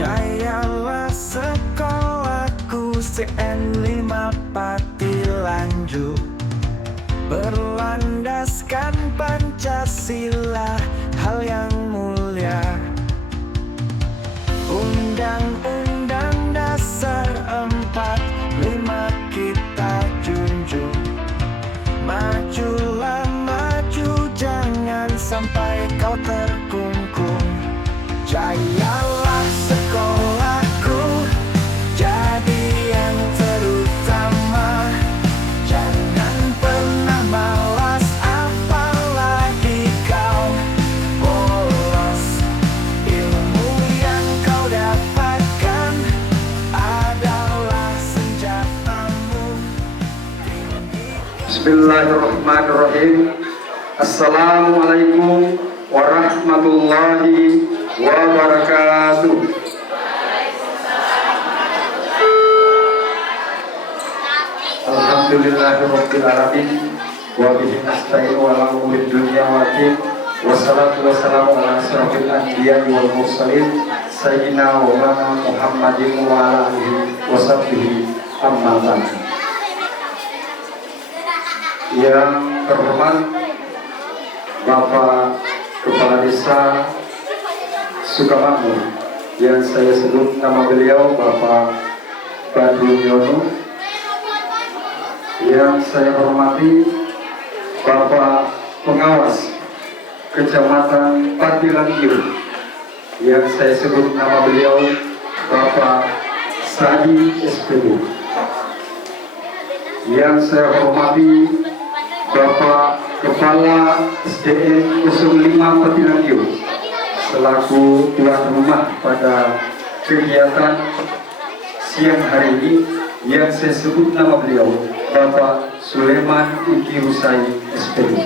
Jayalah sekolahku CN5 Pati Lanju, berlandaskan Pancasila, hal yang mulia. Undang-Undang Dasar 45 kita junjung. Majulah maju, jangan sampai kau terkungkung. Jayalah sekolahku, jadi yang terutama. Jangan pernah malas, apalagi kau bolos. Ilmu yang kau dapatkan adalah senjatamu. Bismillahirrahmanirrahim. Assalamualaikum warahmatullahi wabarakatuh. Alhamdulillahirabbil alamin wa bihi nasta'inu ala umuri dunya waddin. Wassalatu wassalamu ala asyrafil anbiya'i wal mursalin sayyidina wa maulana Muhammadin wa ala alihi washabbihi amma ba'd. Yang terhormat Bapak Kepala Desa Sukamakmur, yang saya sebut nama beliau Bapak Badrul Yono. Yang saya hormati Bapak Pengawas Kecamatan Pati Lanju, yang saya sebut nama beliau Bapak Sadi SPU. Yang saya hormati Bapak Kepala SDN 05 Pati Lanju, selaku tuan rumah pada kegiatan siang hari ini, yang saya sebut nama beliau Bapak Sulaiman Iki Husai SPU.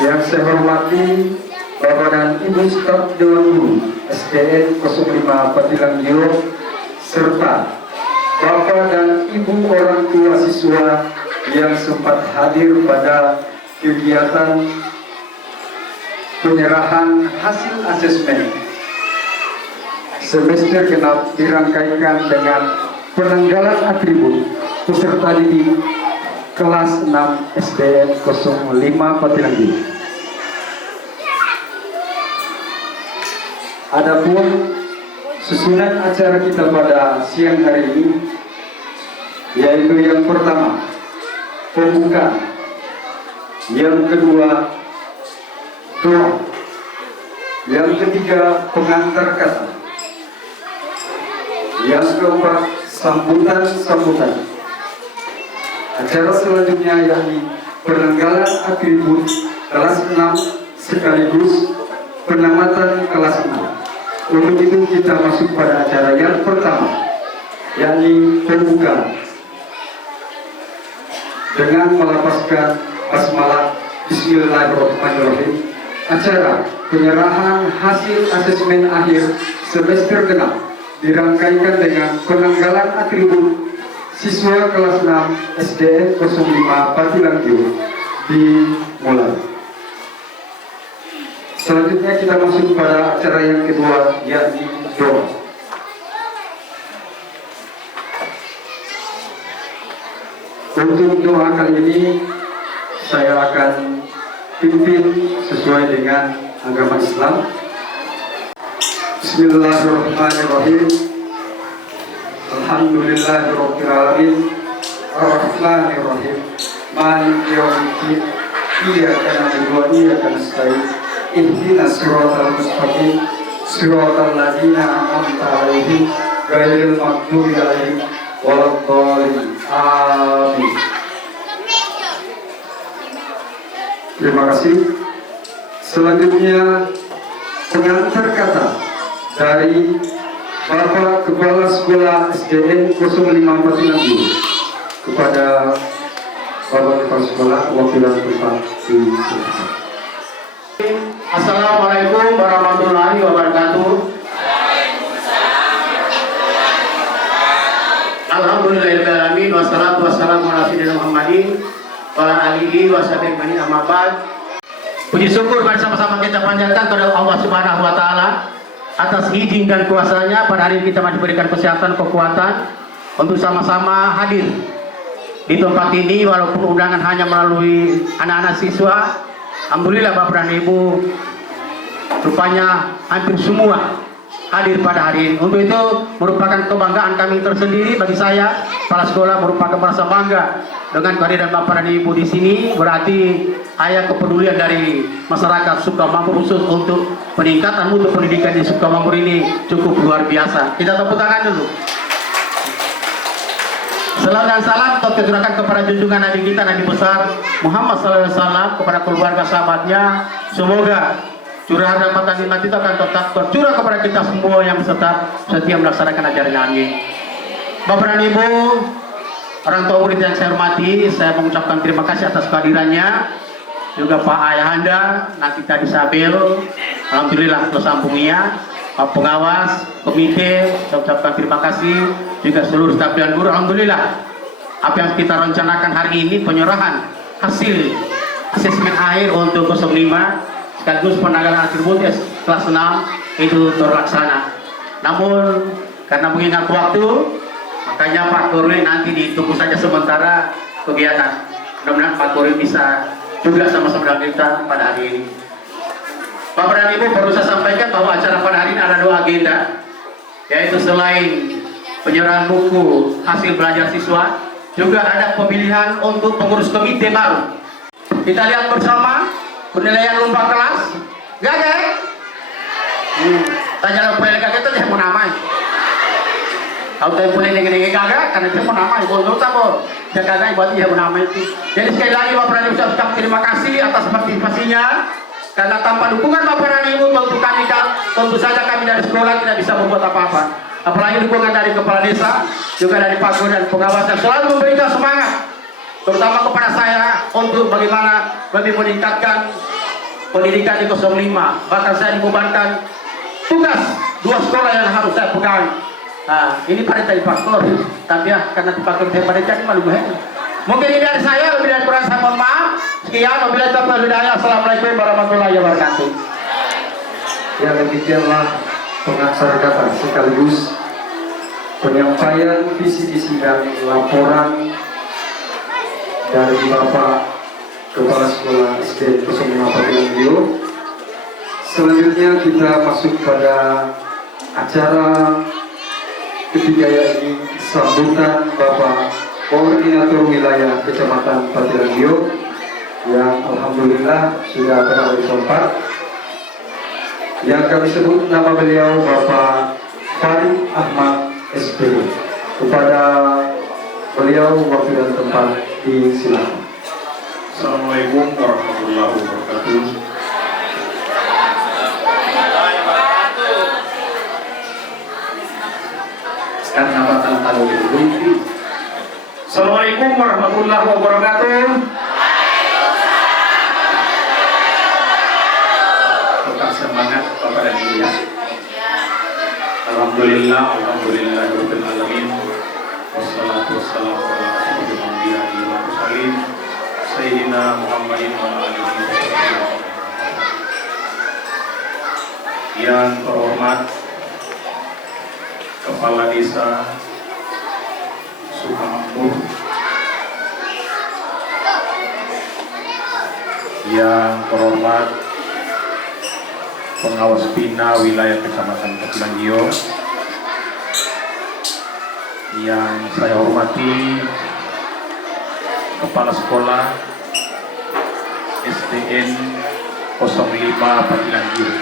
Yang saya hormati Bapak dan Ibu Staf Dewan Guru SDN 05 Pati Lanju, serta Bapak dan Ibu orang tua siswa yang sempat hadir pada kegiatan penyerahan hasil asesmen semester genap dirangkaikan dengan penanggalan atribut peserta didik kelas 6 SDN 05 Pati Lanju. Adapun susunan acara kita pada siang hari ini, yaitu yang pertama pembuka, yang kedua doa, yang ketiga pengantar kata, yang keempat sambutan. Acara selanjutnya yakni penanggalan atribut kelas 6 sekaligus penamatan kelas 6. Untuk itu kita masuk pada acara yang pertama, yakni pembuka, dengan melafazkan basmalah Bismillahirrahmanirrahim. Acara penyerahan hasil asesmen akhir semester genap dirangkaikan dengan penanggalan atribut siswa kelas 6 SDN 05 Pati Lanju dimulai. Selanjutnya kita masuk pada acara yang kedua, yakni doa. Untuk doa kali ini saya akan pimpin sesuai dengan agama Islam. Bismillahirrahmanirrahim. Alhamdulillahirabbil alamin. Arrahmanirrahim. Maliki yaumiddin. Iyyaka na'budu wa iyyaka nasta'in. Ihdinas siratal mustaqim. Siratal ladzina an'amta 'alaihim ghairil maghdubi 'alaihim waladdallin. Amin. Terima kasih. Selanjutnya pengantar kata dari Bapak Kepala Sekolah SDN 05 Pati Lanju kepada Bapak Kepala Sekolah wakilan tempat di sini. Assalamualaikum warahmatullahi wabarakatuh. Alhamdulillahirrahmanirrahim. Wassalatu wassalamu ala sayyidina Muhammadin wa ala alihi wa sahbihi amma ba'd. Puji syukur mari sama-sama kita panjatkan kepada Allah Subhanahu wa taala atas izin dan kuasanya pada hari ini kita masih diberikan kesehatan, kekuatan untuk sama-sama hadir di tempat ini, walaupun undangan hanya melalui anak-anak siswa. Alhamdulillah Bapak dan Ibu, rupanya hampir semua hadir pada hari ini. Untuk itu merupakan kebanggaan kami tersendiri. Bagi saya, kepala sekolah, merupakan merasa bangga dengan kehadiran Bapak dan Ibu di sini. Berarti ada kepedulian dari masyarakat Sukamambur khusus untuk peningkatan mutu pendidikan di Sukamambur ini cukup luar biasa. Kita tepuk tangan dulu. Salam dan salam tercurahkan kepada junjungan Nabi kita, Nabi besar Muhammad SAW, kepada keluarga sahabatnya. Semoga curahan rahmatan nikmat itu akan tetap tercurah kepada kita semua yang beserta setia melaksanakan ajarannya. Amin. Bapak dan Ibu, orang tua murid yang saya hormati, saya mengucapkan terima kasih atas kehadirannya. Juga Pak Ayahanda, nanti tadi Sabil, alhamdulillah tersambungnya. Pak Pengawas, Komite, saya ucapkan terima kasih. Juga seluruh staf dan guru, alhamdulillah. Apa yang kita rencanakan hari ini, penyerahan hasil asesmen akhir untuk 05 sekaligus penanggalan atribut kelas 6 itu terlaksana. Namun karena mengingat waktu, makanya Pak Korwil nanti ditunggu saja sementara kegiatan. Mudah-mudahan Pak Korwil bisa juga sama-sama dengan kita pada hari ini. Bapak dan Ibu, perlu saya sampaikan bahwa acara pada hari ini ada 2 agenda, yaitu selain penyerahan buku hasil belajar siswa, juga ada pemilihan untuk pengurus komite baru. Kita lihat bersama penilaian lomba kelas. Gagal? Tanya penilaian kita dia mau namai. Kalau saya penilaian ini gagal, karena dia mau namai. Kalau tahu, dia gagal buat dia mau namai itu. Jadi sekali lagi Bapak dan Ibu, saya ucapkan terima kasih atas partisipasinya. Karena tanpa dukungan Bapak dan Ibu, tentu saja kami dari sekolah tidak bisa membuat apa-apa. Apalagi dukungan dari kepala desa, juga dari Pak Guru dan pengawas yang selalu memberikan semangat, terutama kepada saya untuk bagaimana lebih meningkatkan pendidikan di 05. Bahkan saya dibebankan tugas 2 sekolah yang harus saya pegang. Nah, ini pada tadi pastor, tapi ya karena dipakai saya pada jadi malu gue. Mungkin ini dari saya, lebih dari kurang saya mohon maaf. Sekian, wabillahi taufiq wal hidayah. Assalamualaikum warahmatullahi wabarakatuh. Ya, demikianlah pengaksara kata sekaligus penyampaian visi-visi dan laporan dari Bapak Kepala Sekolah SD 05 Patilan Dio. Selanjutnya kita masuk pada acara ketiga, yakni sambutan Bapak Koordinator Wilayah Kecamatan Patilan Dio yang alhamdulillah sudah berada di tempat. Yang kami sebut nama beliau Bapak Farid Ahmad SP. Kepada beliau waktu dan tempat disilakan. Assalamualaikum warahmatullahi wabarakatuh. Karena batal tahu dulu. Assalamualaikum warahmatullahi wabarakatuh. Tetap semangat Bapak dan Ibu ya. Alhamdulillah, alhamdulillahirabbil alamin. Wassalatu wassalamu ala asyrofil anbiya'i wal mursalin sayyidina Muhammadin wa alihi wasallam. Yang terhormat Kepala Desa Sukamambur, yang terhormat Pengawas Bina Wilayah Kecamatan Patilan Dio, yang saya hormati Kepala Sekolah SDN 05 Patilan Dio,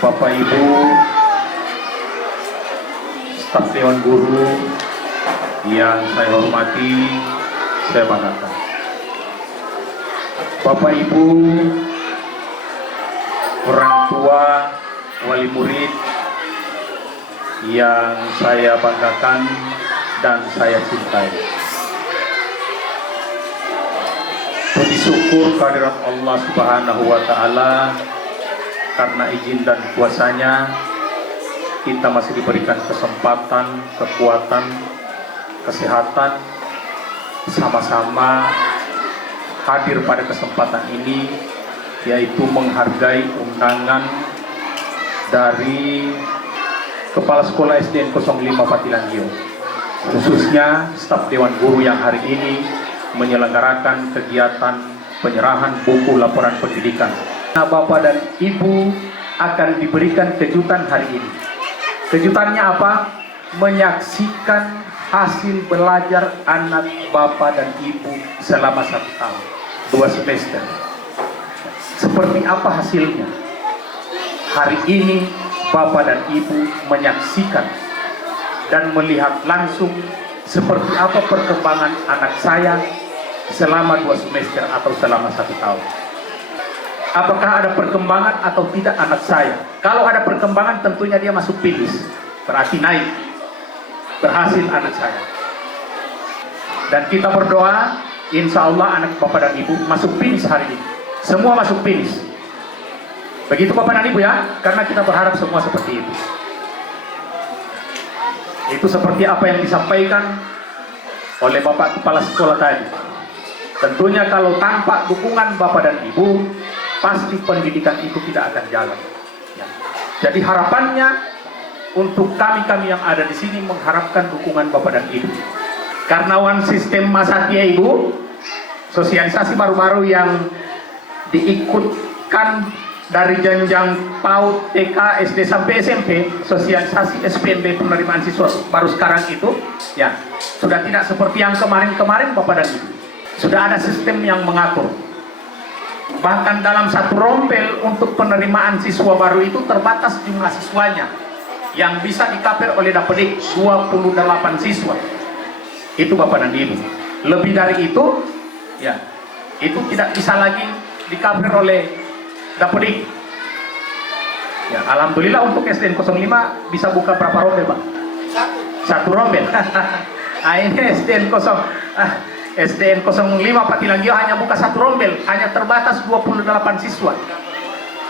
Bapak Ibu staf Dewan Guru yang saya hormati, saya banggakan. Bapak Ibu, orang tua, wali murid yang saya banggakan dan saya cintai. Puji syukur kehadirat Allah Subhanahu wa Ta'ala, karena izin dan kuasanya kita masih diberikan kesempatan, kekuatan, kesehatan, sama-sama hadir pada kesempatan ini yaitu menghargai undangan dari Kepala Sekolah SDN 05 Patilanggio, khususnya staf Dewan Guru yang hari ini menyelenggarakan kegiatan penyerahan buku laporan pendidikan. Bapak dan Ibu akan diberikan kejutan hari ini. Kejutannya apa? Menyaksikan hasil belajar anak Bapak dan Ibu selama 1 tahun, 2 semester. Seperti apa hasilnya? Hari ini Bapak dan Ibu menyaksikan dan melihat langsung seperti apa perkembangan anak saya selama 2 semester atau selama 1 tahun. Apakah ada perkembangan atau tidak anak saya? Kalau ada perkembangan tentunya dia masuk finish, berarti naik, berhasil anak saya. Dan kita berdoa, insya Allah anak Bapak dan Ibu masuk finish hari ini. Semua masuk finish. Begitu Bapak dan Ibu ya, karena kita berharap semua seperti itu. Itu seperti apa yang disampaikan oleh Bapak Kepala Sekolah tadi. Tentunya kalau tanpa dukungan Bapak dan Ibu, pasti pendidikan itu tidak akan jalan. Ya. Jadi harapannya untuk kami-kami yang ada di sini mengharapkan dukungan Bapak dan Ibu. Karena one sistem Masakia Ibu, sosialisasi baru-baru yang diikutkan dari jenjang PAUD, TK, SD sampai SMP, sosialisasi SPMB penerimaan siswa baru sekarang itu, ya sudah tidak seperti yang kemarin-kemarin Bapak dan Ibu. Sudah ada sistem yang mengatur. Bahkan dalam satu rombel untuk penerimaan siswa baru itu terbatas jumlah siswanya yang bisa dikaper oleh Dapedik 28 siswa. Itu Bapak dan Ibu. Lebih dari itu, ya itu tidak bisa lagi dikaper oleh Dapedik. Ya, alhamdulillah untuk SDN 05 bisa buka berapa rombel, Pak? Satu rombel. Nah, ini SDN 05 Patilanggio hanya buka satu rombel, hanya terbatas 28 siswa.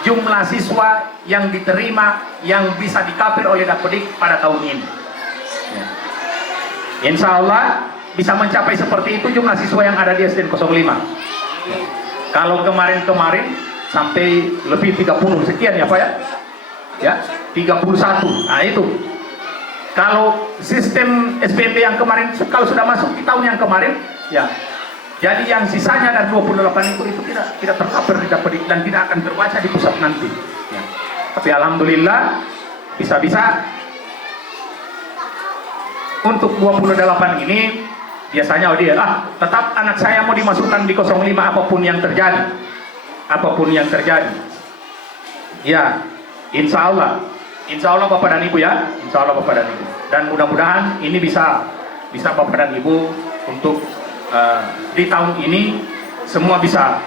Jumlah siswa yang diterima yang bisa dikaper oleh Dapedik pada tahun ini. Ya. Insya Allah bisa mencapai seperti itu jumlah siswa yang ada di SDN 05. Ya. Kalau kemarin-kemarin sampai lebih 30 sekian ya Pak ya? Ya, 31. Nah itu. Kalau sistem SPMB yang kemarin, kalau sudah masuk di tahun yang kemarin, ya, jadi yang sisanya dari 28 itu tidak tercover di Dapedik dan tidak akan terbaca di pusat nanti. Ya. Tapi alhamdulillah bisa-bisa untuk 28 ini biasanya tetap anak saya mau dimasukkan di 05 apapun yang terjadi. Ya, insya Allah Bapak dan Ibu ya, insya Allah Bapak dan Ibu. Dan mudah-mudahan ini bisa Bapak dan Ibu untuk di tahun ini semua bisa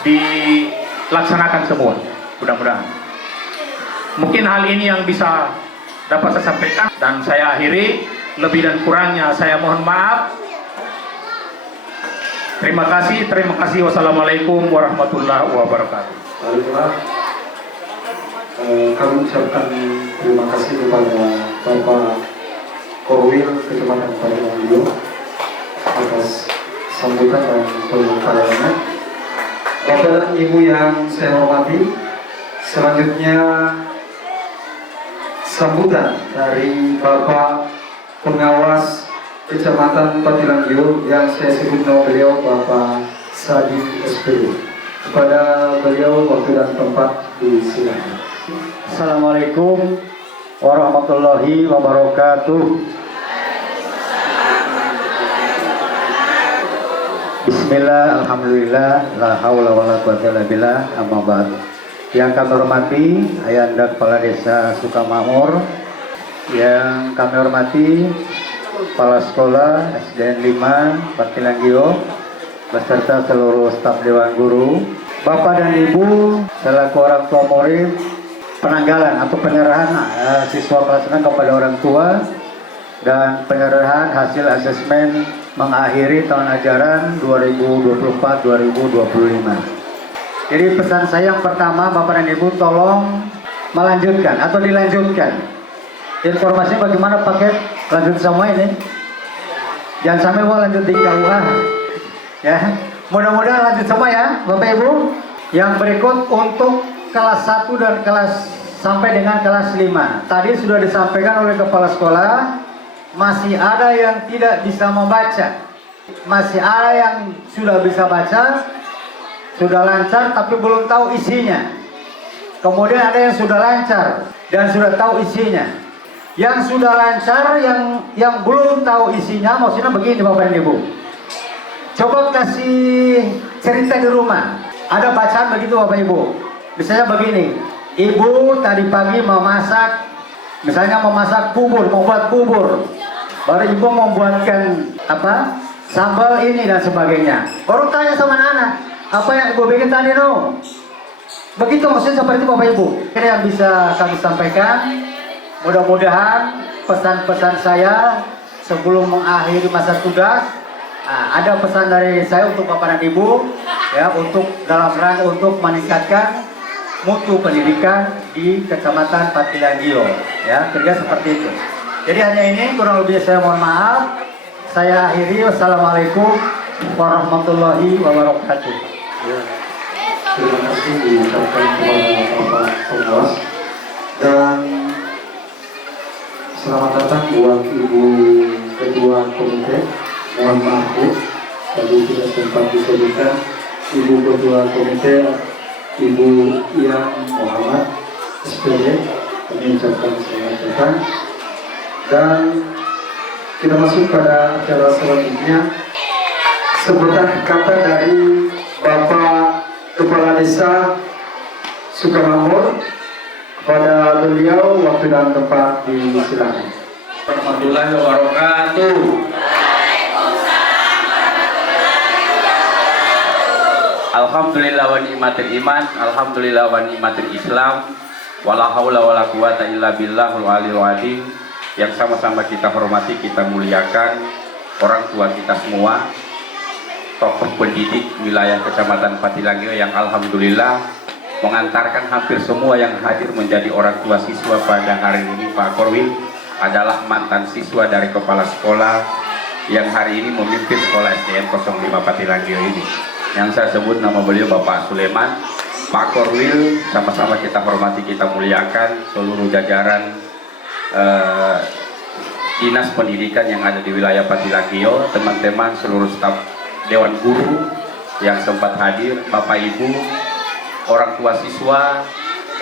dilaksanakan semua, mudah-mudahan. Mungkin hal ini yang bisa dapat saya sampaikan dan saya akhiri. Lebih dan kurangnya saya mohon maaf. Terima kasih. Wassalamualaikum warahmatullahi wabarakatuh. Baiklah, kami ucapkan terima kasih kepada Bapak Korwil Kecamatan Patilanggio atas sambutan dan pembicaranya. Bapak dan Ibu yang saya hormati, selanjutnya sambutan dari Bapak Pengawas Kecamatan Patilanggio yang saya sebut nama beliau Bapak Sadi SPD. Kepada beliau waktu dan tempat disilakan. Assalamualaikum warahmatullahi wabarakatuh. Bismillah, alhamdulillah, la haula wala quwwata illa billah, amma ba'd. Yang kami hormati Ayahanda Kepala Desa Sukamakmur, yang kami hormati Kepala Sekolah SDN 5 Patilanggio beserta seluruh staf Dewan Guru, Bapak dan Ibu selaku orang tua murid, penanggalan atau penyerahan siswa kelas 6 kepada orang tua dan penyerahan hasil asesmen mengakhiri tahun ajaran 2024-2025. Jadi pesan saya yang pertama, Bapak dan Ibu tolong melanjutkan atau dilanjutkan informasinya bagaimana paket lanjut semua ini. Jangan sampai lanjut di KUA ya, Mudah-mudahan lanjut semua ya Bapak Ibu. Yang berikut untuk kelas 1 dan kelas sampai dengan kelas 5. Tadi sudah disampaikan oleh kepala sekolah, masih ada yang tidak bisa membaca. Masih ada yang sudah bisa baca, sudah lancar tapi belum tahu isinya. Kemudian ada yang sudah lancar dan sudah tahu isinya. Yang sudah lancar, yang belum tahu isinya, maksudnya begini Bapak dan Ibu. Coba kasih cerita di rumah. Ada bacaan begitu Bapak Ibu. Misalnya begini, Ibu tadi pagi mau masak, misalnya mau masak bubur, mau buat bubur. Baru Ibu mau buatkan apa? Sambal ini dan sebagainya. Baru tanya sama anak, apa yang Ibu bikin tadi no? Begitu maksudnya seperti itu Bapak Ibu. Ini yang bisa kami sampaikan. Mudah-mudahan pesan-pesan saya sebelum mengakhiri masa tugas, ada pesan dari saya untuk Bapak dan Ibu ya, untuk dalam rangka untuk meningkatkan mutu pendidikan di Kecamatan Patilanggio ya, kira seperti itu. Jadi hanya ini, kurang lebih saya mohon maaf. Saya akhiri, wassalamualaikum warahmatullahi wabarakatuh. Ya, terima kasih diucapkan kepada Bapak Pengawas dan selamat datang buat Ibu Ketua Komite. Mohon maaf Bu, tadi tidak sempat disebutkan Ibu Ketua Komite, Ibu Ian Muhammad SPD, kami ucapkan selamat datang. Dan kita masuk pada acara selanjutnya. Sebutan kata dari Bapak Kepala Desa Sukamakmur, kepada beliau waktu dan tempat disilakan. Warahmatullahi wabarakatuh. Alhamdulillah wa ni'matil iman, alhamdulillah wa ni'matil Islam, wala haula wala quwata illa billahul aliyil azim. Yang sama-sama kita hormati, kita muliakan orang tua kita semua, tokoh pendidik wilayah Kecamatan Patilanggio yang alhamdulillah mengantarkan hampir semua yang hadir menjadi orang tua siswa pada hari ini. Pak Korwil adalah mantan siswa dari kepala sekolah yang hari ini memimpin sekolah SDN 05 Patilanggio ini. Yang saya sebut nama beliau Bapak Suleman. Pak Korwil sama-sama kita hormati, kita muliakan seluruh jajaran dinas pendidikan yang ada di wilayah Patilanggio, teman-teman seluruh staf Dewan Guru yang sempat hadir, Bapak Ibu, orang tua siswa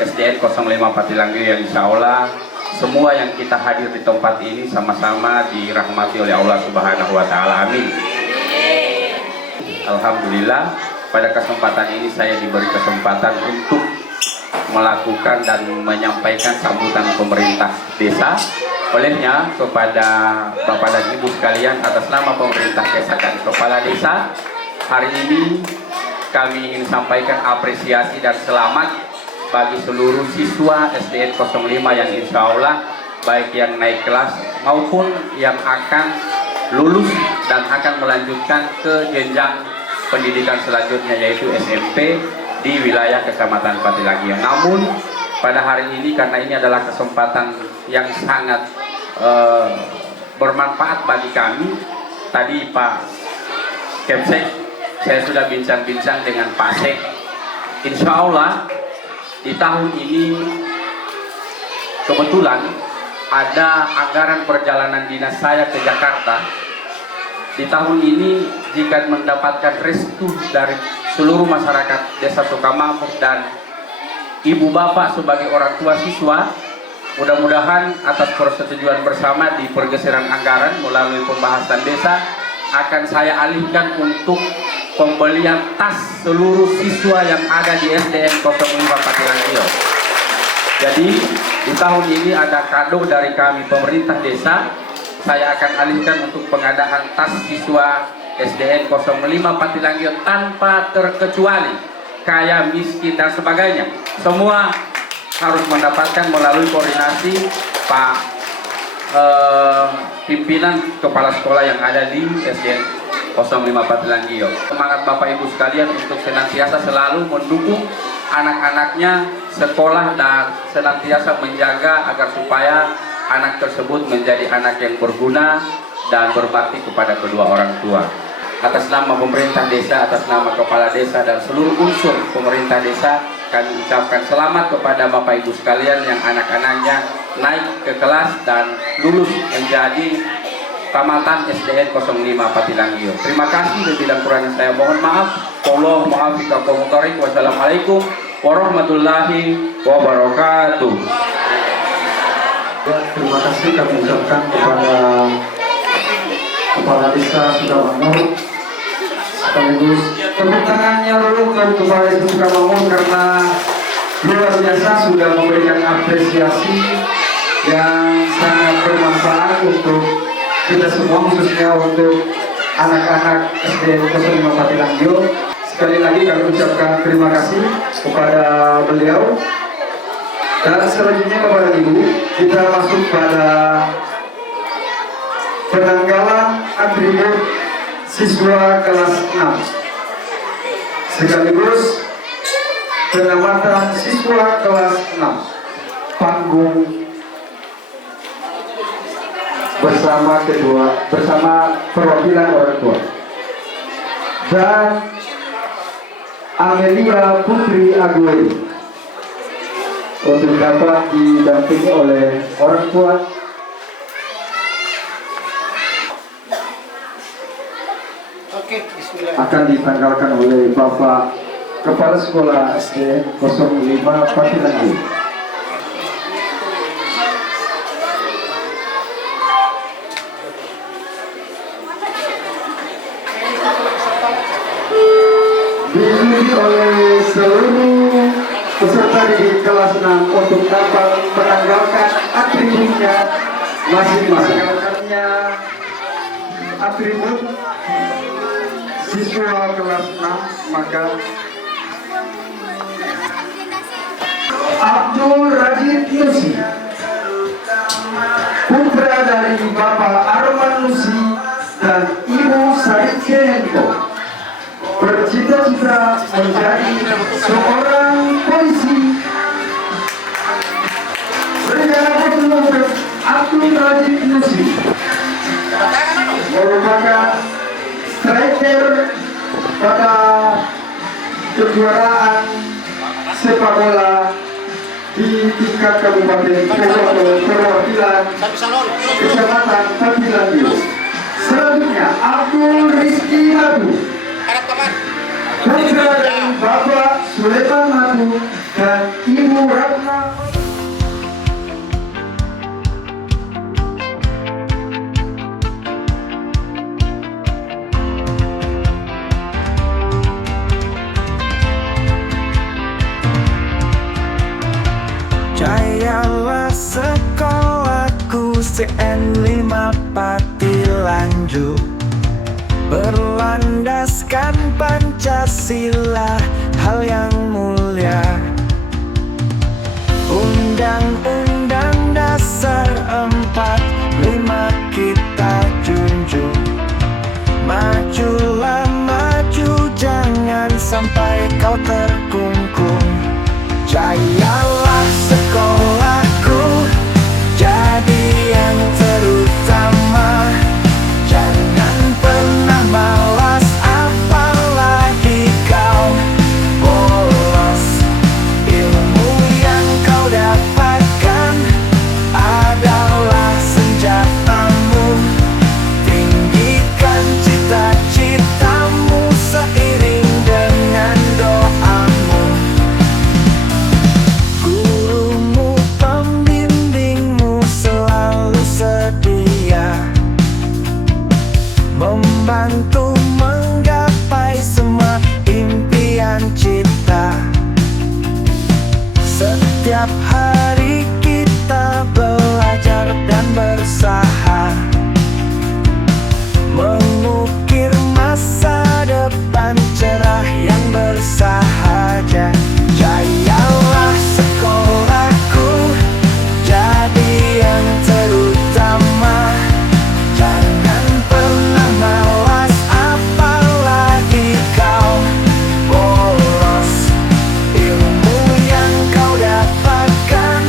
SDN 05 Patilanggio yang insya Allah semua yang kita hadir di tempat ini sama-sama dirahmati oleh Allah Subhanahu wa Ta'ala. Amin. Alhamdulillah, pada kesempatan ini saya diberi kesempatan untuk melakukan dan menyampaikan sambutan pemerintah desa. Olehnya kepada Bapak dan Ibu sekalian, atas nama pemerintah desa dan kepala desa, hari ini kami ingin sampaikan apresiasi dan selamat bagi seluruh siswa SDN 05 yang insya Allah baik yang naik kelas maupun yang akan lulus dan akan melanjutkan ke jenjang pendidikan selanjutnya yaitu SMP di wilayah Kecamatan Patilanggio. Namun pada hari ini karena ini adalah kesempatan yang sangat bermanfaat bagi kami, tadi Pak Kemsek saya sudah bincang-bincang dengan Pak Sek. Insya Allah di tahun ini kebetulan ada anggaran perjalanan dinas saya ke Jakarta. Di tahun ini jika mendapatkan restu dari seluruh masyarakat Desa Sukamakmur dan Ibu Bapak sebagai orang tua siswa, mudah-mudahan atas persetujuan bersama di pergeseran anggaran melalui pembahasan desa akan saya alihkan untuk pembelian tas seluruh siswa yang ada di SDN 05 Patilanggio. Jadi di tahun ini ada kado dari kami pemerintah desa, saya akan alihkan untuk pengadaan tas siswa SDN 05 Patilanggio tanpa terkecuali, kaya, miskin dan sebagainya. Semua harus mendapatkan melalui koordinasi Pak pimpinan kepala sekolah yang ada di SDN 05 Patilanggio. Semangat Bapak Ibu sekalian untuk senantiasa selalu mendukung anak-anaknya sekolah dan senantiasa menjaga agar supaya anak tersebut menjadi anak yang berguna dan berbakti kepada kedua orang tua. atas nama pemerintah desa, atas nama kepala desa dan seluruh unsur pemerintah desa, kami ucapkan selamat kepada Bapak Ibu sekalian yang anak-anaknya naik ke kelas dan lulus menjadi tamatan SDN 05 Patilangio. Terima kasih, lebih dan kurangnya saya mohon maaf. Wallahu muwaffiq. Wassalamualaikum warahmatullahi wabarakatuh. Terima kasih kami ucapkan kepada Kepala Desa Sukamangun, sekaligus tepuk tangannya dulu untuk Kepala Desa Sukamangun karena luar biasa sudah memberikan apresiasi yang sangat bermanfaat untuk kita semua, khususnya untuk anak-anak SDN 05 Patilangio. Sekali lagi kami ucapkan terima kasih kepada beliau. Dan selanjutnya kepada Ibu, kita masuk pada penanggalan atribut siswa kelas 6 sekaligus penamatan siswa kelas 6 panggung bersama perwakilan orang tua dan Amelia Putri Agueri untuk dapat didampingi oleh orang tua. Akan ditanggalkan oleh Bapak Kepala Sekolah SDN 05 Patilangio. Diikuti oleh seluruh peserta di kelas 6 untuk dapat menanggalkan atributnya masing-masing. Atribut siswa kelas 6, maka Abdul Rajid Nusi, putra dari Bapak Arman Nusi dan Ibu Said Kenko, bercita-cita menjadi seorang polisi. Rencana untuk Abdul Rajid Nusi merupakan striker pada kejuaraan sepak bola di tingkat kabupaten perwakilan Kecamatan Patilangio. Selanjutnya Abdul Rizky Madu, putra dari Bapak Sulaiman Madu dan Ibu Ratna. Jayalah sekolahku CN5 Patilangio, berlandaskan Pancasila, hal yang mulia. Undang-Undang Dasar 45 kita junjung. Majulah maju, jangan sampai kau terkungkung. Jayalah sekolahku, jadi yang terutama. Jangan pernah malas, apalagi kau bolos. Ilmu yang kau dapatkan adalah senjatamu. Tinggikan cita-citamu seiring dengan doamu. Gurumu, pembimbingmu selalu sedia membantu menggapai semua impian cita. Setiap hari kita belajar dan berusaha mengukir masa depan cerah yang bersahaja. Jayalah sekolahku, jadi yang terutama. Jangan pernah malas, apalagi kau bolos. Ilmu yang kau dapatkan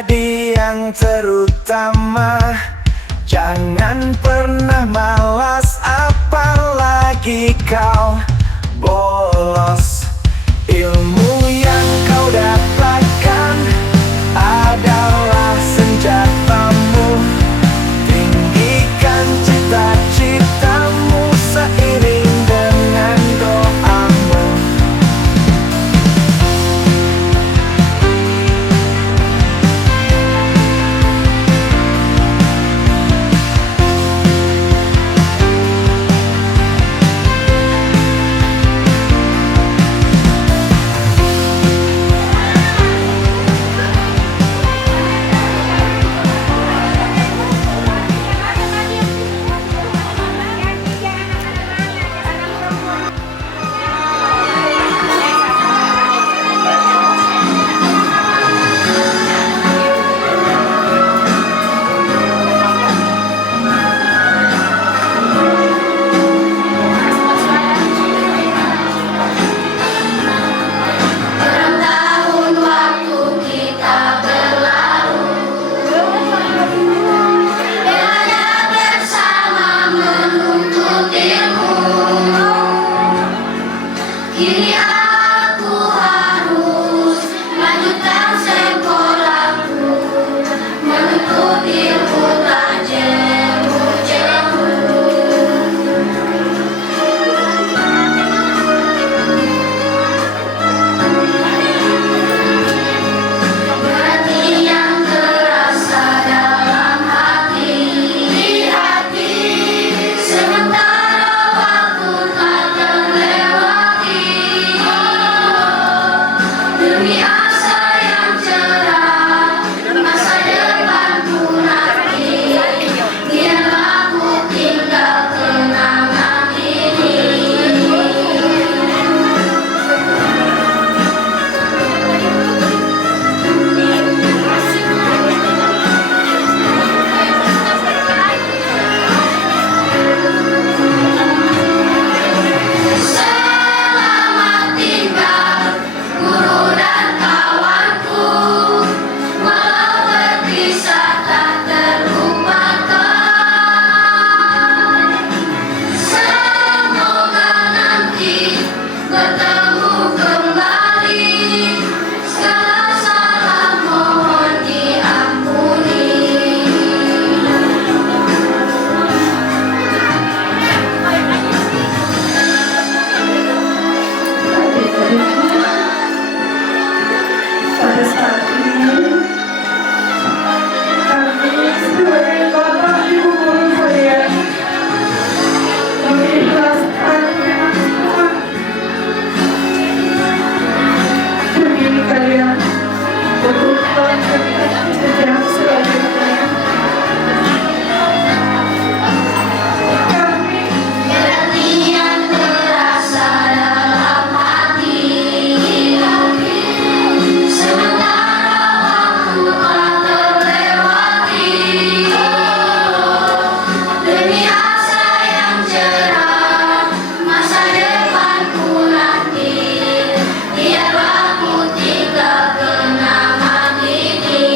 jadi yang terutama. Jangan pernah malas, apalagi kau bolos. Ilmu yang kau dapatkan adalah senjatamu. Tinggikan cita-citamu seiring dengan doamu. Bertahun waktu kita berlalu, belajar bersama menuntut ilmu. Kini aku harus lanjutkan sekolahku, menuntut ilmu tak jemu-jemu. Berarti yang terasa dalam hati, sementara waktu tak terlewati. Demi asa yang cerah, masa depanku nanti, biarlah ku tinggal kenangan ini. Selamat tinggal guru dan kawanku, walau berpisah tak terlupakan. Semoga nanti bertemu kembali, segala salah mohon diampuni. Pada saat ini kami sebagai bapak ibu guru kalian mengikhlaskan dengan semua demi kalian untuk melanjutkan jenjang selanjutnya. Kami Berarti yang terasa dalam hati, sementara waktu telah terlewati. Demi asa yang cerah, masa depanku nanti, biarlah ku tinggal kenangan ini.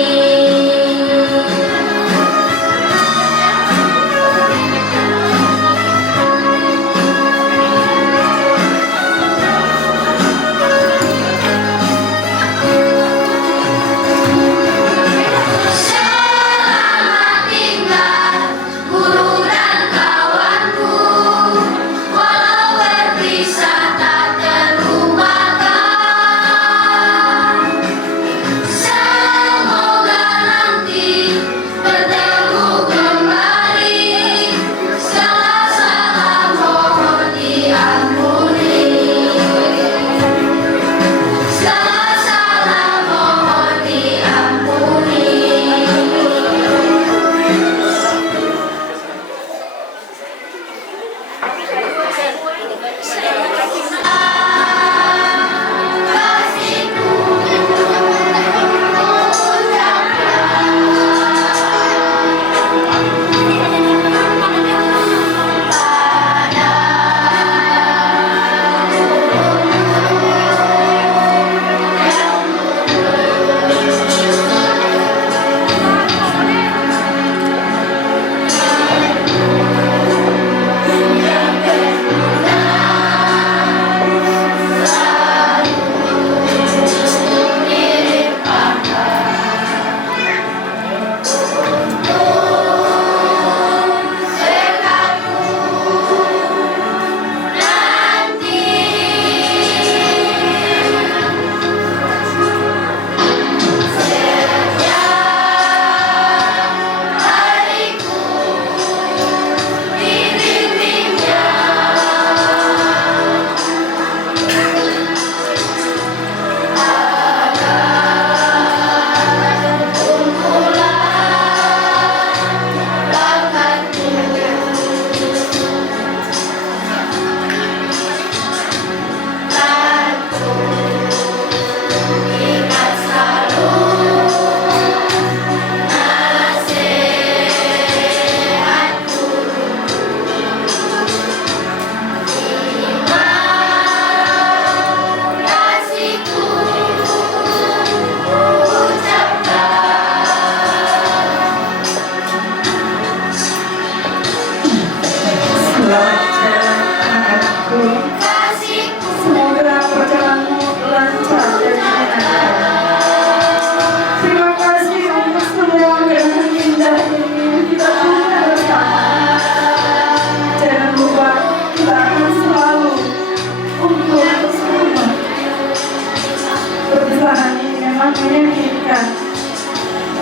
menyenangkan.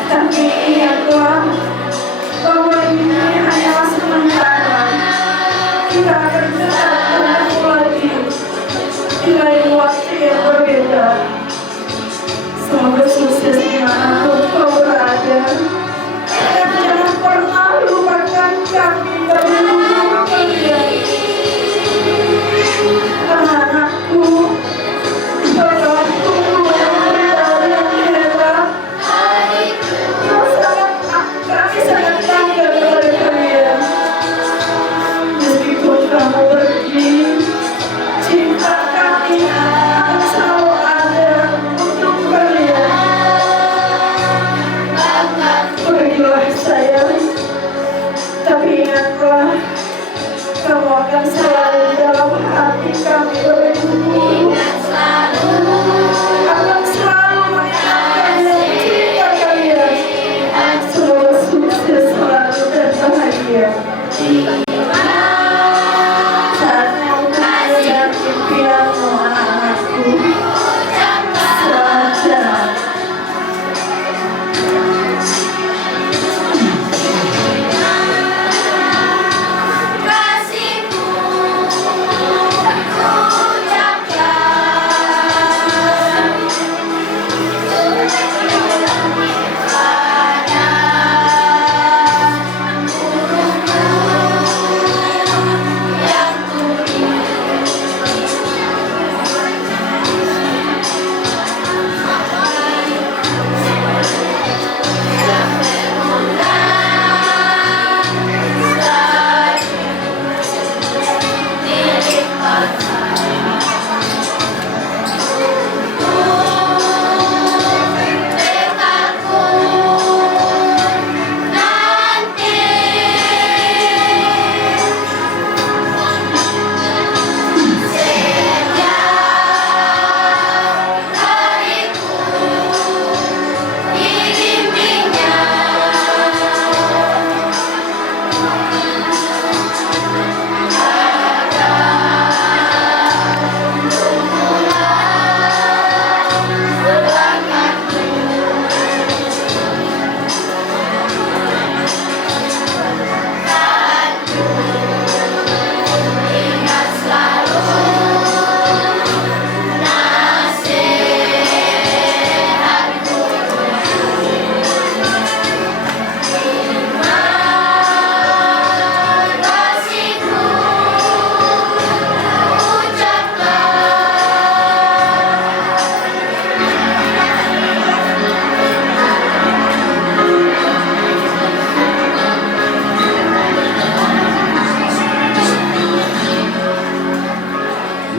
Tapi ingatlah bahwa ini hanyalah sementara. Kita akan bertemu lagi di lain waktu yang berbeda. Semoga sukses dimanapun kau berada. Dan jangan pernah lupakan kami dari guru kalian. Anak-anakku, bapakku, yang hebat. Kami sangat bangga kepada kalian. Meskipun kamu pergi, cinta kami akan selalu ada untuk kalian. Pergilah sayang, tapi ingatlah kamu akan selalu dalam hati kami beribu. Akan selalu mengingatkan cinta kalian. Semoga sukses selalu dan bahagia. Saatnya untuk mengejar impianmu, anak-anakku. Selamat jalan. Kasihku aku ucapkan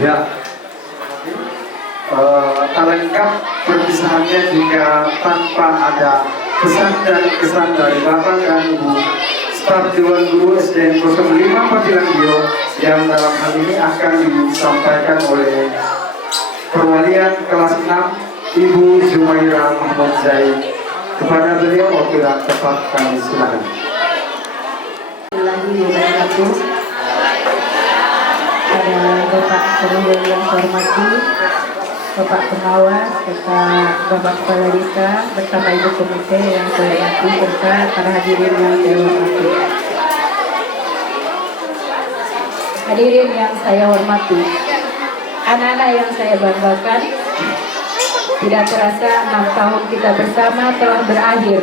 Ya, tak lengkap perpisahannya jika tanpa ada pesan dan kesan dari Bapak dan Ibu staf Dewan Guru SDN 05 Patilanggio yang dalam hal ini akan disampaikan oleh perwalian kelas 6 Ibu Zumaira Mahmud Zaid. Kepada beliau wakilan tepat kami silakan. Pada Bapak Perwira yang saya hormati, Bapak Pengawas, serta Bapak Kepala Desa bersama Ibu Komite yang saya hormati, serta para hadirin yang saya hormati. Hadirin yang saya hormati, anak-anak yang saya banggakan, tidak terasa 6 tahun kita bersama telah berakhir.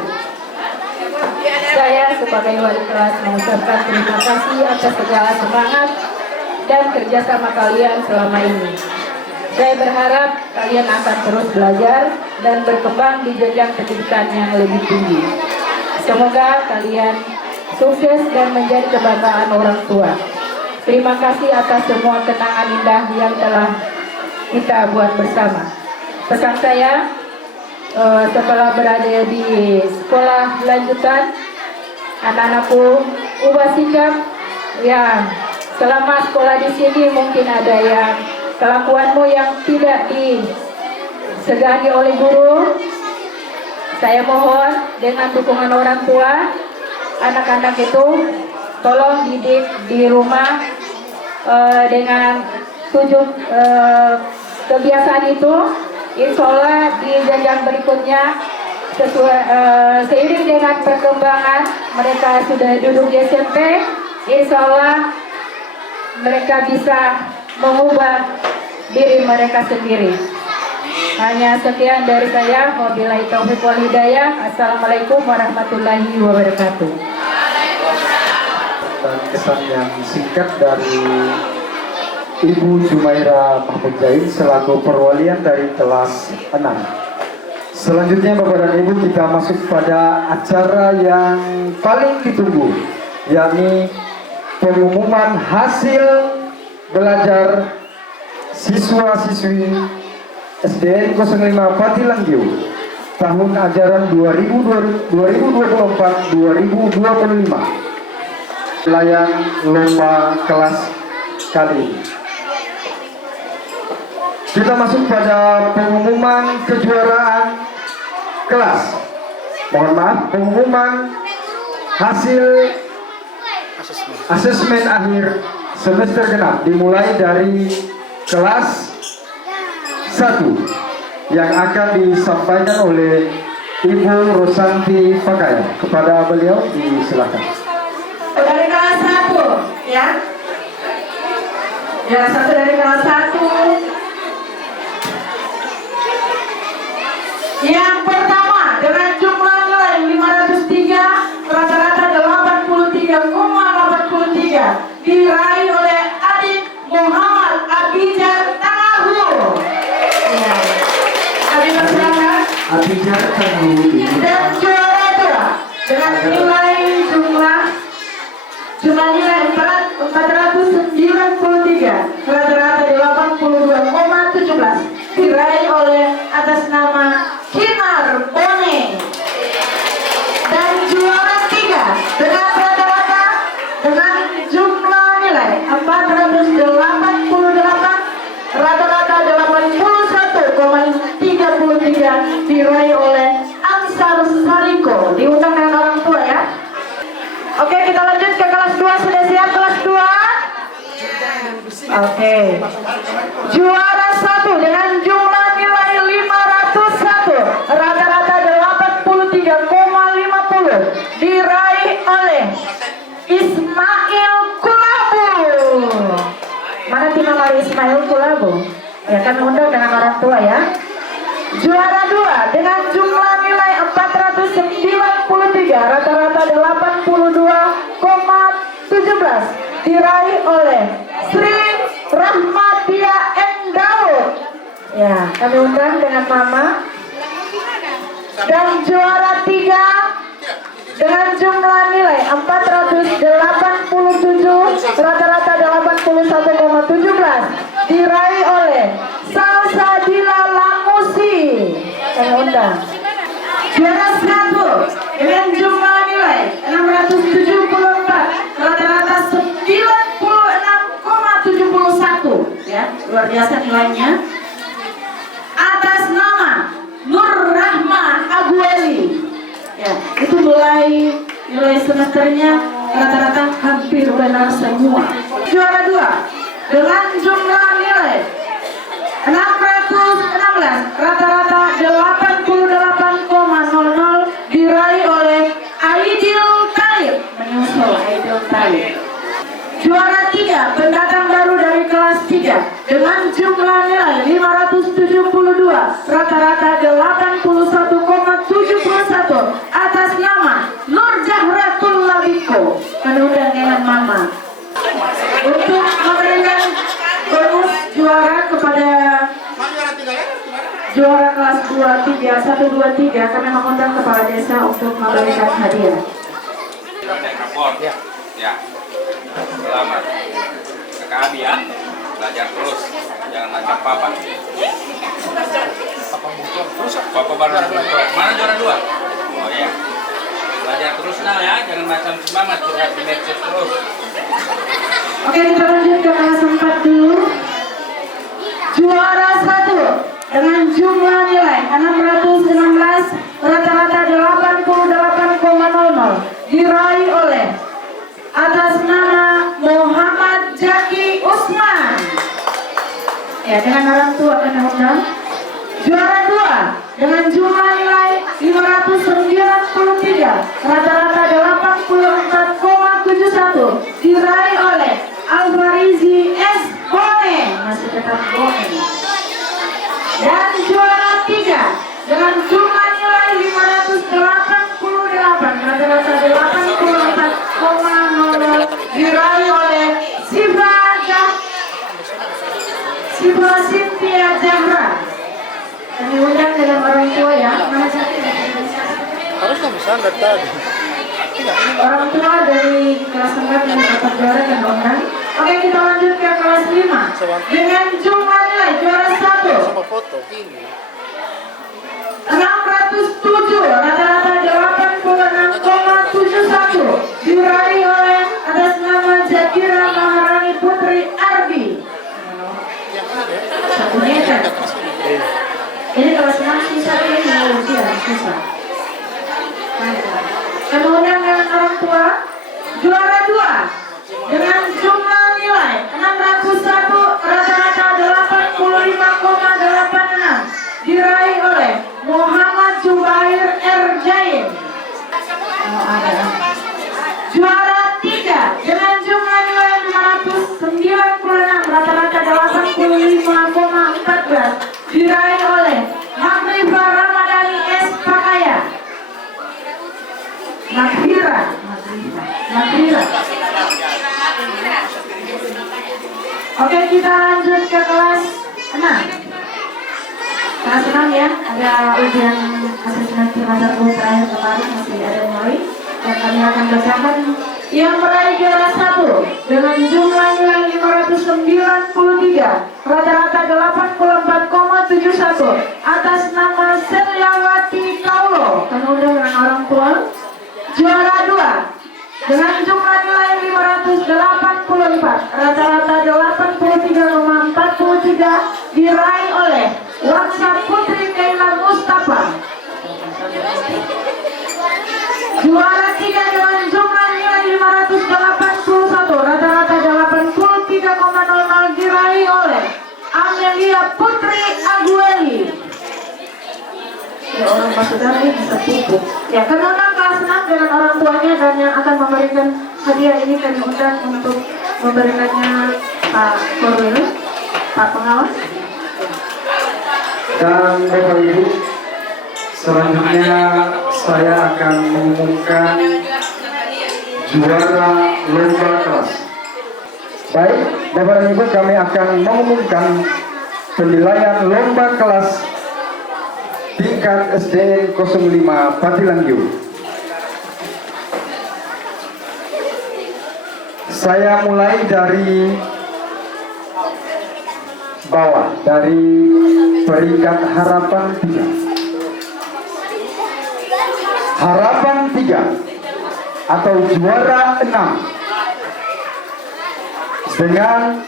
Saya sebagai wali kelas mengucapkan terima kasih atas segala semangat dan kerjasama kalian selama ini. Saya berharap kalian akan terus belajar dan berkembang di jenjang pendidikan yang lebih tinggi. Semoga kalian sukses dan menjadi kebanggaan orang tua. Terima kasih atas semua kenangan indah yang telah kita buat bersama. Pesan saya, setelah berada di sekolah lanjutan, anak-anakku ubah sikap yang selama sekolah di sini mungkin ada yang kelakuanmu yang tidak disegani oleh guru. Saya mohon dengan dukungan orang tua, anak-anak itu tolong didik di rumah dengan 7 kebiasaan itu. Insya Allah di jenjang berikutnya seiring dengan perkembangan mereka sudah duduk di SMP, insya Allah mereka bisa mengubah diri mereka sendiri. Hanya sekian dari saya. Wabillahi taufiq wal hidayah. Assalamualaikum warahmatullahi wabarakatuh. Dan kesan yang singkat dari Ibu Jumaira Mahmud Zain selaku perwalian dari kelas 6. Selanjutnya Bapak dan Ibu, kita masuk pada acara yang paling ditunggu, yakni pengumuman hasil belajar siswa-siswi SDN 05 Patilanggio tahun ajaran 2024-2025 layang lomba kelas kali ini. Kita masuk pada pengumuman kejuaraan kelas. Mohon maaf, pengumuman hasil asesmen akhir semester genap dimulai dari kelas 1 yang akan disampaikan oleh Ibu Rosanti Pakaya. Kepada beliau disilakan. Dari kelas 1 ya. Ya, satu dari kelas 1. Yang pertama dengan jumlah nilai 503, rata-rata 83,83 diraih oleh adik Muhammad Abijar Tanahu. Ya. Adik silakan. Abijar Tanahu. Dan juara 2 dengan nilai jumlah nilai 493, rata-rata 82,17 diraih oleh atas nama Kinar Bone. Dan juara 3 dengan rata-rata dengan jumlah nilai 488, rata-rata 81,33 diraih oleh Ansar Sariko. Diundang dengan orang tua ya. Oke, kita lanjut ke kelas 2. Sudah siap kelas 2? Oke. Juara 1 dengan jumlah nilai 501, rata-rata 83,50 diraih oleh Ismail Kulabu. Mana timah dari Ismail Kulabu? Ya kan undang dengan orang tua ya. Juara 2 dengan jumlah nilai 493, rata-rata 82,17 diraih oleh Sri Rahmatia Endaud. Ya, kami undang dengan mama. Dan juara 3 dengan jumlah nilai 487, rata-rata 81,17 diraih oleh Salsabila Lamusi. Kami undang. Juara 1 dengan jumlah nilai 674, rata-rata 96,71 ya, luar biasa nilainya. Atas nama Nur Rahma Agueli. Ya, itu mulai nilai semesternya rata-rata hampir benar semua. Juara 2 dengan jumlah nilai 616, rata-rata 88,00 diraih oleh Aidil Talib, menyusul Aidil Talib. Juara 3 pendatang baru dari kelas 3 dengan jumlah nilai 572, rata-rata 81,71 atas nama Nur Jahratul Labiko, penundang dengan mama. Untuk memberikan bonus juara kepada juara kelas 1, 2, 3 kami mengundang kepala desa untuk memberikan hadiah. Ya, selamat. Kakak Abi ya, belajar terus, jangan macam papa. Papa baru mana juara 2? Oh iya, belajar terus nah ya, jangan macam mama curhat di medsos terus. Oke, kita lanjut ke kelas 4 dulu. Juara 1 dengan jumlah nilai 616, rata-rata 88,00 diraih oleh atas nama Muhammad Jaki Usman. Ya, dengan orang tua kami undang. Juara 2 dengan jumlah nilai 501, 3, rata-rata 84,71 diraih oleh Alfarizi S. Bone, masih tetap Bone. Dan juara 3 dengan jumlah nilai 588, rata-rata 84,00 diraih oleh Siva Cynthia Zahra. Kami undang dengan orang tua ya. Mana Harusnya bisa tadi. orang tua dari kelas 4 yang dapat juara dan undang. Oke, kita lanjut ke kelas 5 dengan jumlah nilai juara 1 Sama foto ini. 607, rata-rata 86,71 diraih oleh atas nama Zakira Maharani Putri Ardi. Satunya kan? Ini kelas 6 sisa ini usia susah. Kemudian dengan orang tua juara 2 dengan jumlah nilai 601, rata-rata 85,86 diraih oleh Muhammad Jubair R. Jain. Juara 3 dengan jumlah nilai 596, rata-rata 85,14 diraih oleh Maghriba Ramadhani S. Pakaya. Maghriba. Oke, kita lanjut ke kelas 6. Kelas 6 ya, ada ujian asesmen kinerja terakhir kemarin masih ada mulai, dan kami akan bacakan yang meraih juara 1 dengan jumlah nilai 593, rata-rata 84,71 atas nama Selyawati Kaulo. Kami undang dengan orang tua. Juara 2 dengan jumlah nilai 584, rata-rata 83,43 diraih oleh Waksa Putri Kaila Mustafa. Juara 3 dengan jumlah nilai 581, rata-rata 83,00 diraih oleh Amelia Putri Agueli. Ya, orang maksudnya ini bisa pupuk. Ya, kami undang kelas 6 dengan orang tuanya, dan yang akan memberikan hadiah ini kami undang untuk memberikannya Pak Korwil, Pak Pengawas. Dan Bapak Ibu, selanjutnya saya akan mengumumkan juara lomba kelas. Baik, Bapak dan Ibu, kami akan mengumumkan penilaian lomba kelas tingkat SDN 05 Patilangyo. Saya mulai dari bawah, dari peringkat harapan 3. Harapan 3 atau juara 6 dengan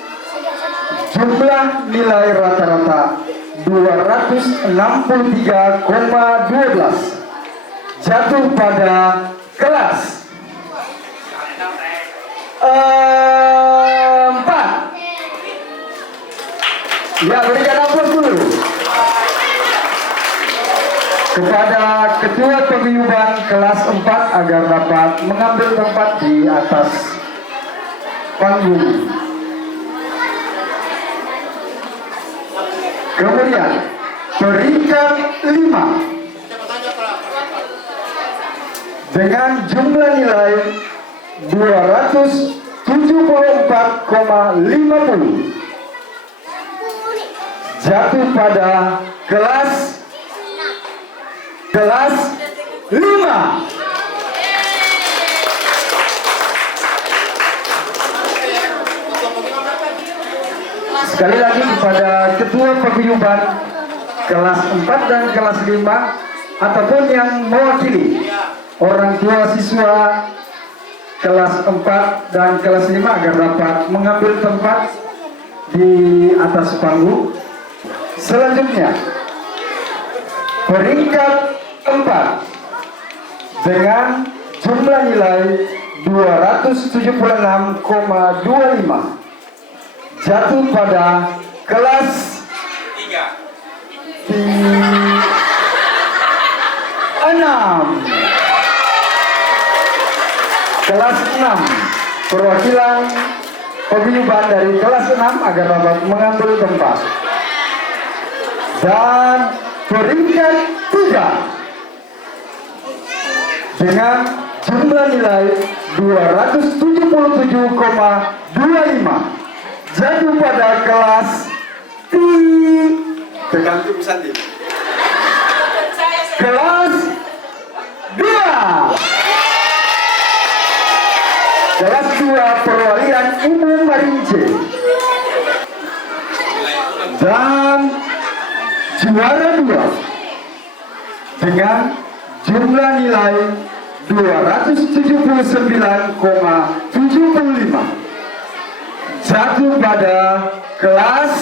jumlah nilai rata-rata 263,12 jatuh pada kelas 4. Ya, berikan aplaus dulu kepada ketua paguyuban kelas 4 agar dapat mengambil tempat di atas panggung. Kemudian peringkat 5 dengan jumlah nilai 274,50 jatuh pada kelas 5. Sekali lagi kepada ketua paguyuban kelas 4 dan kelas 5 ataupun yang mewakili orang tua siswa kelas 4 dan kelas 5 agar dapat mengambil tempat di atas panggung. Selanjutnya peringkat 4 dengan jumlah nilai 276,25 jatuh pada kelas 6. kelas 6, perwakilan paguyuban dari kelas 6 agar dapat mengambil tempat. Dan peringkat 3 dengan jumlah nilai 277,25 jatuh pada kelas kelas 2. Kelas 2 perwalian Ibu Marince. Dan juara 2 dengan jumlah nilai 279,75 jatuh pada kelas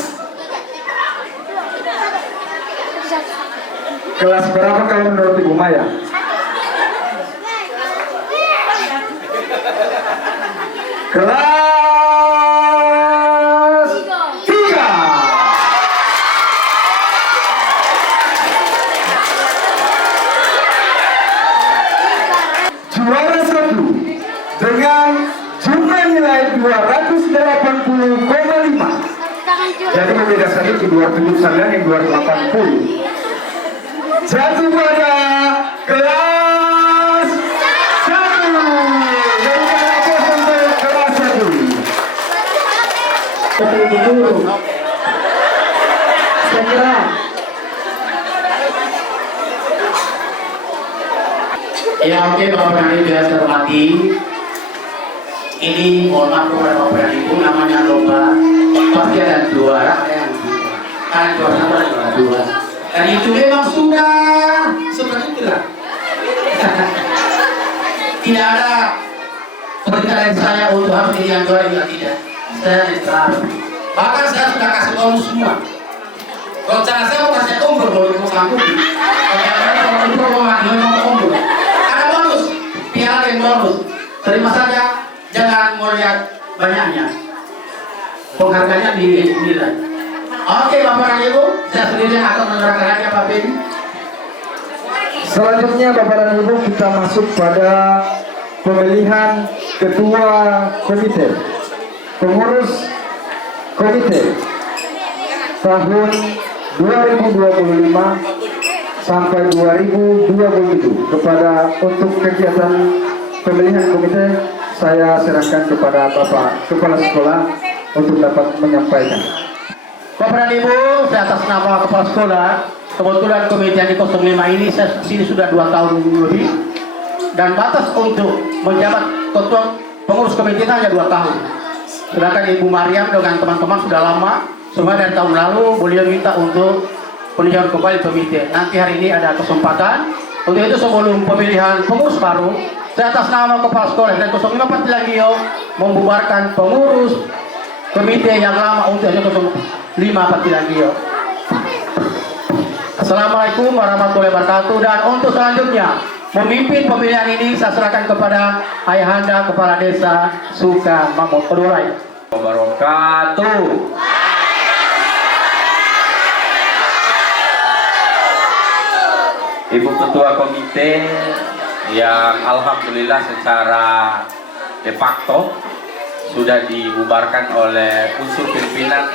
berapa kalau menurut Ibu Maya? Kelas 3. Juara 1 dengan jumlah nilai 280,5. Jadi berbeda sedikit 279 yang 280. Jatuh pada kelas 1. Dari kelas sampai kelas 1. Guru. Segera. Ya oke Bapak dan Ibu yang saya hormati, ini mohon maaf kepada Bapak dan Ibu, namanya lomba pasti ada juara yang ada juara satu dan juara 2, dan itu memang sudah seperti itulah. Tidak ada perintah saya untuk harus jadi yang juara juga tidak. Saya netral. Bahkan saya sudah kasih bonus semua. Rencana saya mau kasih umroh kalau mau sanggup. Kalau umroh mau umroh. Ada bonus, piala yang bonus. Terima saja, jangan melihat banyaknya. Penghargaannya dinilai. Oke Bapak dan Ibu, saya sendiri akan menyerahkan aja Pak Ben. Selanjutnya Bapak dan Ibu, kita masuk pada pemilihan ketua komite, pengurus komite tahun 2025 sampai 2027. Kepada untuk kegiatan pemilihan komite, saya serahkan kepada Bapak Kepala Sekolah untuk dapat menyampaikan. Bapak dan Ibu, saya atas nama Kepala Sekolah, kebetulan komite yang di 05 ini saya sini sudah 2 tahun lebih, dan batas untuk menjabat ketua pengurus komite hanya 2 tahun. Sedangkan Ibu Mariam dengan teman-teman sudah lama, semua dari tahun lalu beliau minta untuk peninjauan kembali komite. Nanti hari ini ada kesempatan. Untuk itu sebelum pemilihan pengurus baru, saya atas nama Kepala Sekolah dan 05 Patilangio membubarkan pengurus komite yang lama untuk 05 Patilangio. Assalamualaikum warahmatullahi wabarakatuh. Dan untuk selanjutnya memimpin pemilihan ini saya serahkan kepada Ayahanda Kepala Desa Suka Mahmud Pedurai. Wabarakatuh. Ibu Ketua Komite yang alhamdulillah secara de facto sudah dibubarkan oleh unsur pimpinan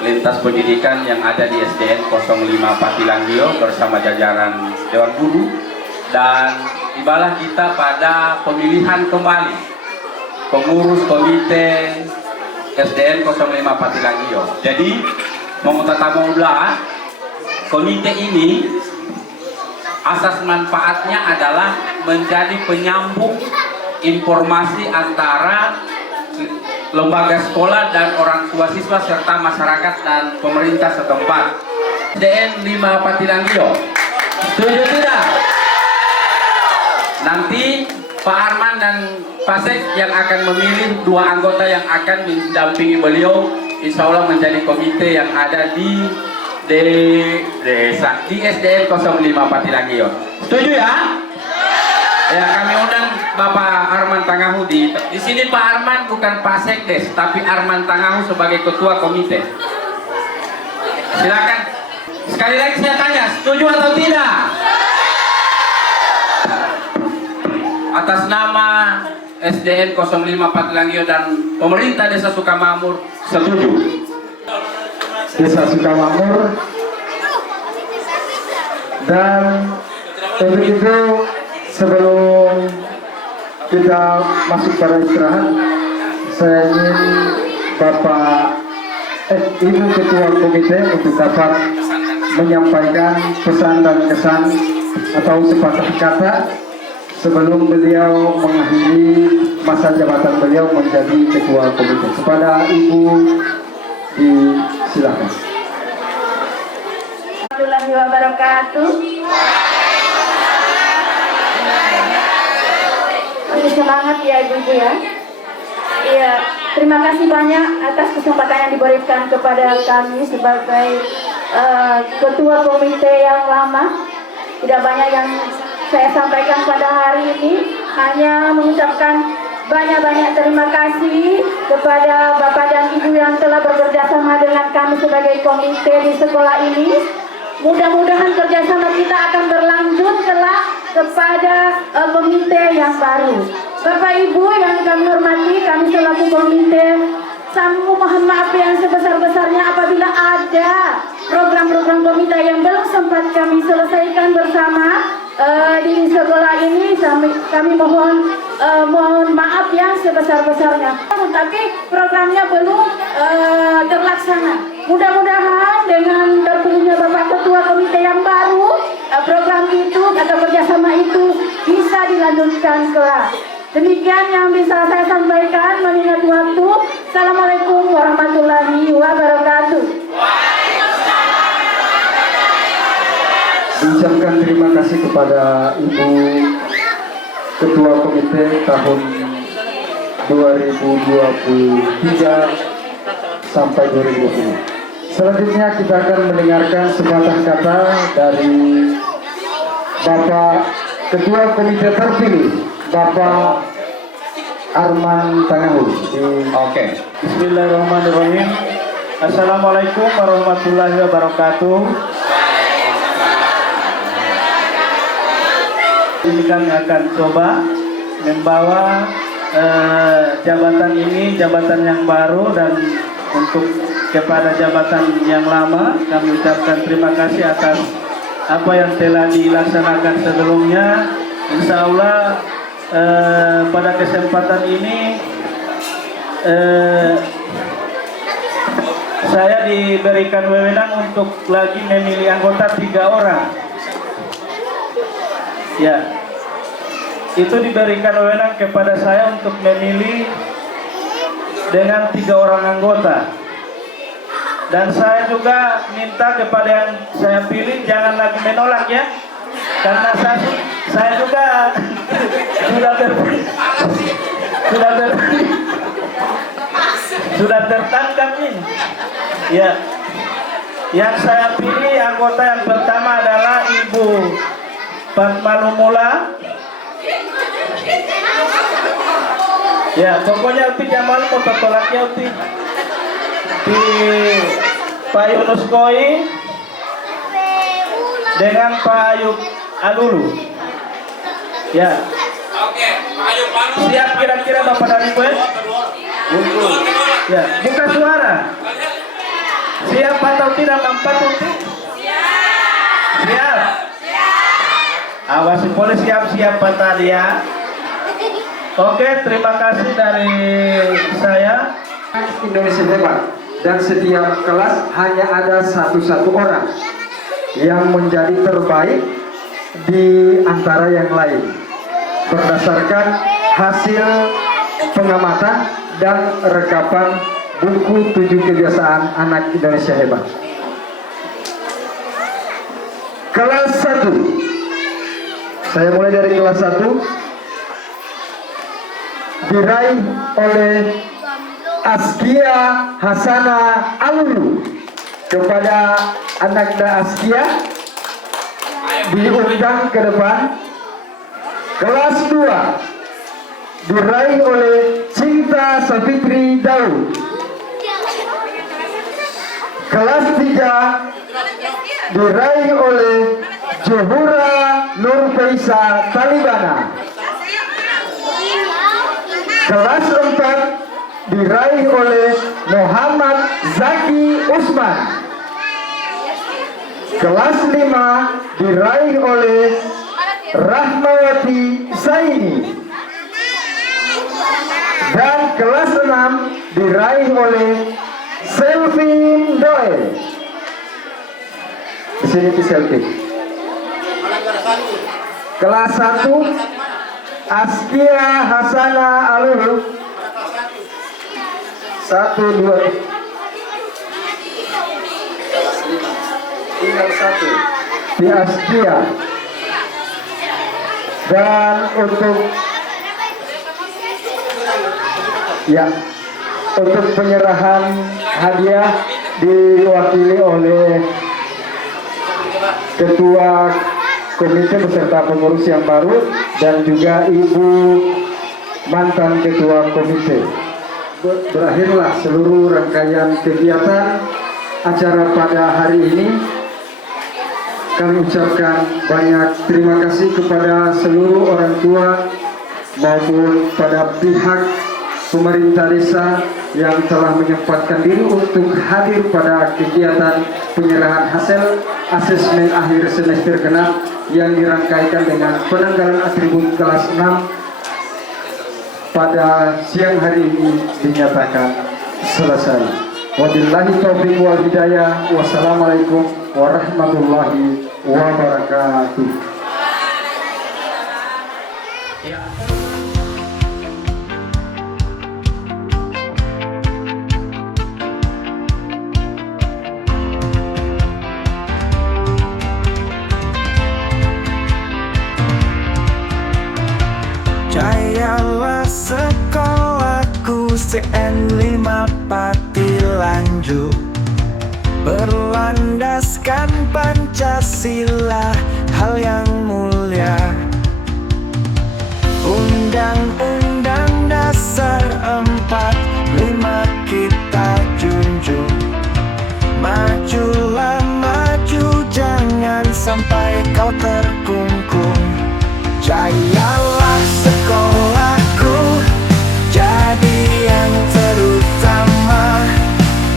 lintas pendidikan yang ada di SDN 05 Patilangio bersama jajaran Dewan Guru, dan tibalah kita pada pemilihan kembali pengurus komite SDN 05 Patilangio. Jadi mengutatamalah komite ini asas manfaatnya adalah menjadi penyambung informasi antara lembaga sekolah dan orang tua siswa serta masyarakat dan pemerintah setempat. SDN 5 Patilangio, setuju tidak? Nanti Pak Arman dan Pak Sek yang akan memilih 2 anggota yang akan mendampingi beliau, insya Allah menjadi komite yang ada di desa di SDN 05 Patilangio. Setuju ya? Ya, kami undang Bapak Arman Tangahu di sini. Pak Arman bukan Pak Sekdes, tapi Arman Tangahu sebagai ketua komite. Silakan. Sekali lagi saya tanya, setuju atau tidak? Atas nama SDN 05 Patilangio dan pemerintah Desa Sukamakmur setuju. Desa Sukamakmur. Dan untuk itu sebelum kita masuk pada istirahat, saya ingin Ibu Ketua Komite untuk dapat menyampaikan pesan dan kesan atau sepatah kata sebelum beliau mengakhiri masa jabatan beliau menjadi Ketua Komite. Kepada Ibu disilakan. Warahmatullahi wabarakatuh. Semangat ya Ibu ya. Iya, terima kasih banyak atas kesempatan yang diberikan kepada kami sebagai Ketua Komite yang lama. Tidak banyak yang saya sampaikan pada hari ini, hanya mengucapkan banyak-banyak terima kasih kepada Bapak dan Ibu yang telah bekerja sama dengan kami sebagai komite di sekolah ini. Mudah-mudahan kerjasama kita akan berlanjut kelak kepada komite yang baru. Bapak Ibu yang kami hormati, kami selaku komite mohon maaf yang sebesar-besarnya apabila ada program-program komite yang belum sempat kami selesaikan bersama di sekolah ini. Kami mohon maaf yang sebesar-besarnya. Tapi programnya belum terlaksana. Mudah-mudahan dengan terpilihnya Bapak Ketua Komite yang baru, program itu atau kerjasama itu bisa dilanjutkan kelak. Demikian yang bisa saya sampaikan mengingat waktu. Assalamualaikum warahmatullahi wabarakatuh. Mengucapkan terima kasih kepada Ibu Ketua Komite tahun 2023 sampai 2020. Selanjutnya kita akan mendengarkan sepatah kata dari Bapak Ketua Komite terpilih, Bapak Arman Tangahu. Oke. Bismillahirrahmanirrahim. Assalamualaikum warahmatullahi wabarakatuh. Ini kami akan coba membawa jabatan ini, jabatan yang baru, dan untuk kepada jabatan yang lama kami ucapkan terima kasih atas apa yang telah dilaksanakan sebelumnya. Insya Allah pada kesempatan ini saya diberikan wewenang untuk lagi memilih anggota 3 orang. Ya, itu diberikan wewenang kepada saya untuk memilih dengan 3 orang anggota. Dan saya juga minta kepada yang saya pilih jangan lagi menolak ya, karena saya juga sudah tertangkap ini. Ya, yang saya pilih anggota yang pertama adalah Ibu Fatma Lumula. Ya, pokoknya uti jamal mau tolaknya uti di Pak Yunus Koi dengan Pak Ayub Alulu. Ya. Oke, Pak Ayub Alulu. Siap kira-kira Bapak dan Ibu? Ya, buka suara. Siap atau tidak Bapak Tuti? Siap. Awasi polisi siap-siap Pak tadi ya. Oke, terima kasih dari saya. Indonesia Hebat, dan setiap kelas hanya ada satu orang yang menjadi terbaik di antara yang lain berdasarkan hasil pengamatan dan rekapan buku 7 kebiasaan anak Indonesia Hebat. Kelas 1, saya mulai dari kelas 1, diraih oleh Askia Hasana Alulu. Kepada anak Askia diundang ke depan. Kelas 2 diraih oleh Cinta Safitri Daud. Kelas 3 diraih oleh Johura Nur Faisa Talibana. Kelas 4 diraih oleh Muhammad Zaki Usman. Kelas 5 diraih oleh Rahmawati Zaini. Dan kelas 6 diraih oleh Selvin Doe. Di sini di Selvin. Kelas 1 Askia Hasana Alul. 1, 2, tinggal 1 di Askia. Dan untuk penyerahan hadiah diwakili oleh Ketua Komite beserta pengurus yang baru dan juga Ibu mantan Ketua Komite. Berakhirlah seluruh rangkaian kegiatan acara pada hari ini. Kami ucapkan banyak terima kasih kepada seluruh orang tua maupun pada pihak pemerintah desa yang telah menyempatkan diri untuk hadir pada kegiatan penyerahan hasil asesmen akhir semester genap yang dirangkaikan dengan penanggalan atribut kelas 6 pada siang hari ini dinyatakan selesai. Wabillahi taufiq wal hidayah. Wassalamualaikum warahmatullahi wabarakatuh. Jayalah sekolahku CN5 Patilanju, berlandaskan Pancasila, hal yang mulia. Undang-Undang Dasar 45 kita junjung. Majulah maju, jangan sampai kau terkungkung. Jayalah sekolahku, jadi yang terutama.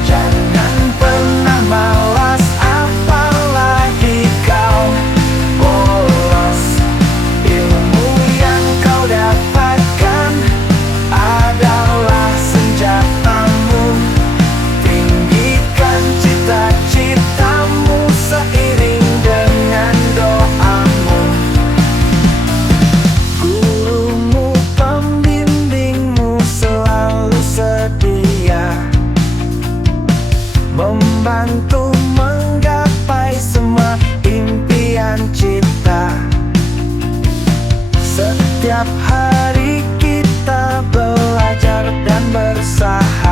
Jangan pernah malas, apalagi kau bolos. Ilmu yang kau dapatkan adalah senjatamu. Tinggikan cita-citamu seiring dengan doamu. Gurumu, pembimbingmu selalu sedia membantu menggapai semua impian cita. Setiap hari kita belajar dan bersahabat.